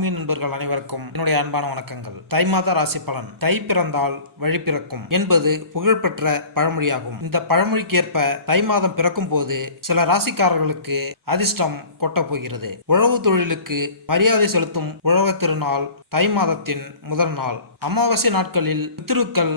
ஆன்மீக நண்பர்கள் அனைவருக்கும் என்னுடைய அன்பான வணக்கங்கள். தை மாத ராசி பலன். தை பிறந்தால் வழி பிறக்கும் என்பது புகழ்பெற்ற பழமொழியாகும். இந்த பழமொழிக்கு ஏற்ப தை மாதம் பிறக்கும் போது சில ராசிக்காரர்களுக்கு அதிர்ஷ்டம் கொட்ட போகிறது. உழவு தொழிலுக்கு மரியாதை செலுத்தும் உழவர் திருநாள் தை மாதத்தின் முதல் நாள். அமாவாசை நாட்களில் பித்ருக்கள்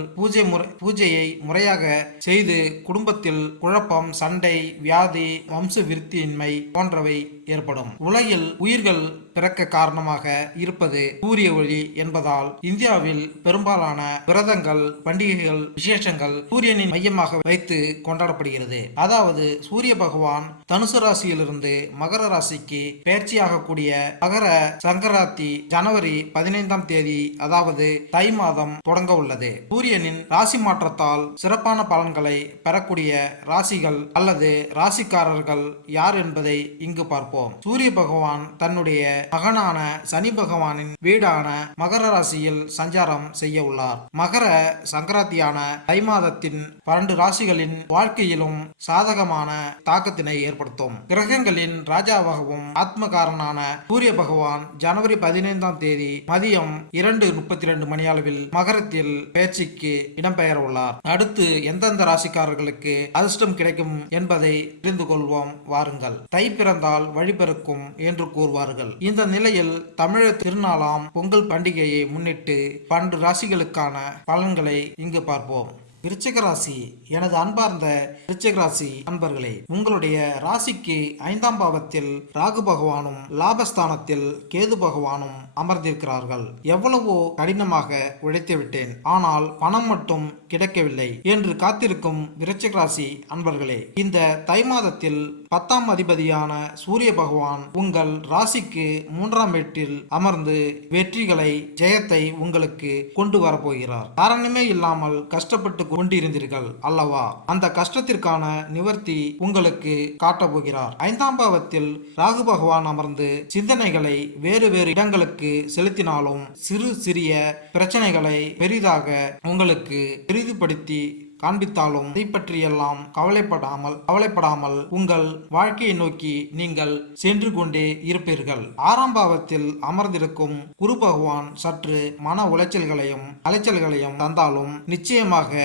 பூஜையை முறையாக செய்து குடும்பத்தில் குழப்பம், சண்டை, வியாதி, வம்ச விருத்தியின்மை போன்றவை ஏற்படும். உலகில் உயிர்கள் பிறக்க காரணமாக இருப்பது சூரிய ஒளி என்பதால் இந்தியாவில் பெரும்பாலான விரதங்கள், பண்டிகைகள், விசேஷங்கள் சூரியனின் மையமாக வைத்து கொண்டாடப்படுகிறது. அதாவது சூரிய பகவான் தனுசு ராசியிலிருந்து மகர ராசிக்கு பெயர்ச்சியாகக்கூடிய மகர சங்கராந்தி ஜனவரி 15ஆம் தேதி, அதாவது தை மாதம் தொடங்க உள்ளது. சூரியனின் ராசி மாற்றத்தால் சிறப்பான பலன்களை பெறக்கூடிய ராசிகள் அல்லது ராசிக்காரர்கள் யார் என்பதை இங்கு பார்ப்போம். சூரிய பகவான் தன்னுடைய மகனான சனி பகவானின் வீடான மகர ராசியில் சஞ்சாரம் செய்ய உள்ளார். மகர சங்கராந்தியான தை மாதத்தின் 12 ராசிகளின் வாழ்க்கையிலும் சாதகமான தாக்கத்தினை ஏற்படுத்தும். கிரகங்களின் ராஜாவாகவும் ஆத்மகாரனான சூரிய பகவான் ஜனவரி 15ஆம் தேதி மதியம் 2:32 மணி அளவில் மகரத்தில் பெயர்ச்சிக்கு இடம்பெயர உள்ளார். அடுத்து எந்தெந்த ராசிக்காரர்களுக்கு அதிர்ஷ்டம் கிடைக்கும் என்பதை தெரிந்து கொள்வோம் வாருங்கள். தை பிறந்தால் வழிபிறக்கும் என்று கூறுவார்கள். இந்த நிலையில் தமிழர் திருநாளாம் பொங்கல் பண்டிகையை முன்னிட்டு 12 ராசிகளுக்கான பலன்களை இங்கு பார்ப்போம். விருச்சிக ராசி. எனது அன்பார்ந்த விருச்சிக ராசி அன்பர்களே, உங்களுடைய ராசிக்கு 5ஆம் பாவத்தில் ராகு பகவானும் லாபஸ்தானத்தில் கேது பகவானும் அமர்ந்திருக்கிறார்கள். எவ்வளவோ கடினமாக உழைத்து விட்டேன், ஆனால் பணம் மட்டும் கிடைக்கவில்லை என்று காத்திருக்கும் விருச்சிக ராசி அன்பர்களே, இந்த தை மாதத்தில் 10ஆம் அதிபதியான சூரிய பகவான் உங்கள் ராசிக்கு 3ஆம் வீட்டில் அமர்ந்து வெற்றிகளை, ஜெயத்தை உங்களுக்கு கொண்டு வரப்போகிறார். காரணமே இல்லாமல் கஷ்டப்பட்டு கொண்டிருந்தீர்கள் அல்லவா? அந்த கஷ்டத்திற்கான நிவர்த்தி உங்களுக்கு காட்ட போகிறார். 5ஆம் பாவத்தில் ராகு பகவான் அமர்ந்து சிந்தனைகளை வேறு வேறு இடங்களுக்கு செலுத்தினாலும் சிறு சிறிய பிரச்சனைகளை பெரிதாக உங்களுக்கு பெரிதுபடுத்தி காண்பித்தாலும் இதை பற்றியெல்லாம் கவலைப்படாமல் உங்கள் வாழ்க்கையை நோக்கி நீங்கள் சென்று கொண்டே இருப்பீர்கள். 6ஆம் பாவத்தில் அமர்ந்திருக்கும் குரு பகவான் சற்று மன அலைச்சல்களையும் தந்தாலும் நிச்சயமாக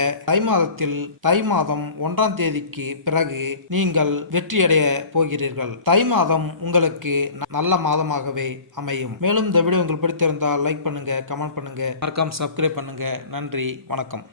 தை மாதம் 1ஆம் தேதிக்கு பிறகு நீங்கள் வெற்றியடைய போகிறீர்கள். தை மாதம் உங்களுக்கு நல்ல மாதமாகவே அமையும். மேலும் இந்த வீடியோ உங்களுக்கு பிடித்திருந்தால் லைக் பண்ணுங்க, கமெண்ட் பண்ணுங்க, மறக்காம சப்ஸ்கிரைப் பண்ணுங்க. நன்றி, வணக்கம்.